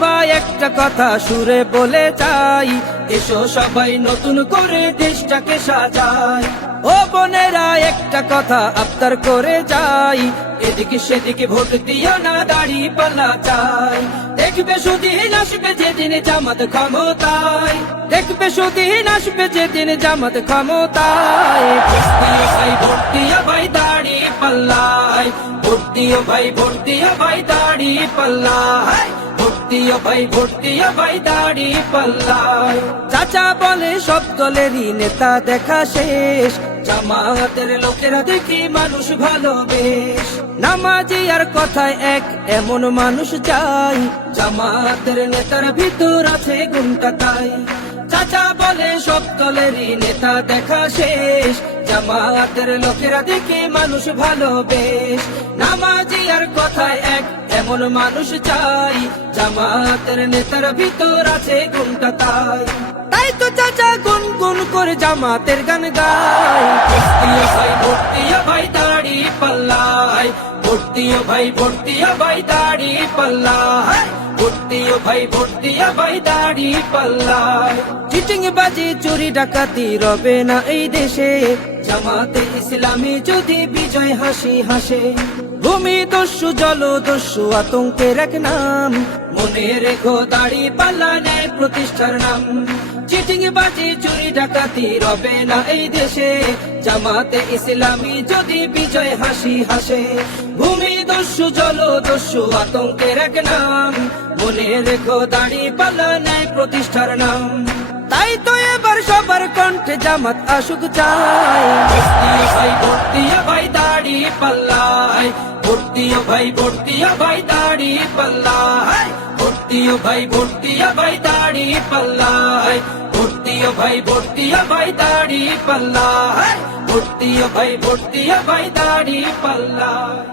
ভাই একটা কথা সুরে বলে যাই এসো সবাই নতুন করে দেশটাকে সাজাই। ও বোনেরা, একটা কথা আবদার করে যাই। এদিকে সেদিকে ভোট দিও না, দাড়ি পাল্লা চাই। দেখবে সুদিন আসবে যেদিন জামাত ক্ষমতায়। দেখবে সুদিন আসবে যেদিন জামাত ক্ষমতায়। ভাই ভর্তিয়া ভাই, দাড়ি পাল্লায়। ভর্তিয়া ভাই ভর্তিয়া ভাই, দাড়ি পাল্লায়। ভর্তিয়া ভাই ভর্তিয়া ভাই, দাড়ি পাল্লায়। চাচা বলে, সব দলেরই নেতা দেখা শেষ। জামাতের লোকেরা দেখি মানুষ ভালোবেশ। নামাজি আর কথায় এক, এমন মানুষ চাই। জামাতের নেতার ভিতর আছে গুণটা তাই। চাচা বলে, সব দলেরই নেতা দেখা শেষ। জামাতের লোকেরা দেখে মানুষ ভালোবেশ। নামাজি আর কথায় এক এমন মানুষ চাই? জামাতের নেতার ভিতর আছে গুণটা তাই? তাই তো চাচা গুন করে জামাতের গান গায় ভাই ভাই দাড়ি ভর্তিয়া ভাই ভর্তিয়া ভাই, দাড়ি পাল্লা। ভর্তিয়া ভাই ভর্তিয়া ভাই, দাড়ি পাল্লা। চিটিং বাজি চুরি, ডাকাতি রবে না এই দেশে। জামাতে ইসলামী যদি বিজয় হাসি হাসে। ভূমি দস্যু জল দস্যু আতঙ্কের এক নাম। মনে রেখো দাড়ি পাল্লা নেয় প্রতিষ্ঠার নাম। চিটিং বাজি, চুরি ডাকাতি রবে না এই দেশে। জামাতে ইসলামী যদি বিজয় হাসি হাসে। ভূমি দস্যু জল দস্যু আতঙ্কের এক নাম। মনে রেখো দাড়ি পাল্লা নেয় প্রতিষ্ঠার নাম। তাই তো এবার সবার কণ্ঠে জামাত আসুক চাই। ভাই ভর্তিয়া ভাই, দাড়ি পাল্লায়। ভর্তিয়া ভাই ভর্তিয়া ভাই, দাড়ি পাল্লায়। ভর্তিয়া ভাই ভর্তিয়া ভাই দাড়ি পাল্লায় ভর্তিয়া ভাই ভর্তিয়া ভাই দাড়ি পাল্লায় ভর্তিয়া ভাই ভর্তিয়া ভাই দাড়ি পাল্লায়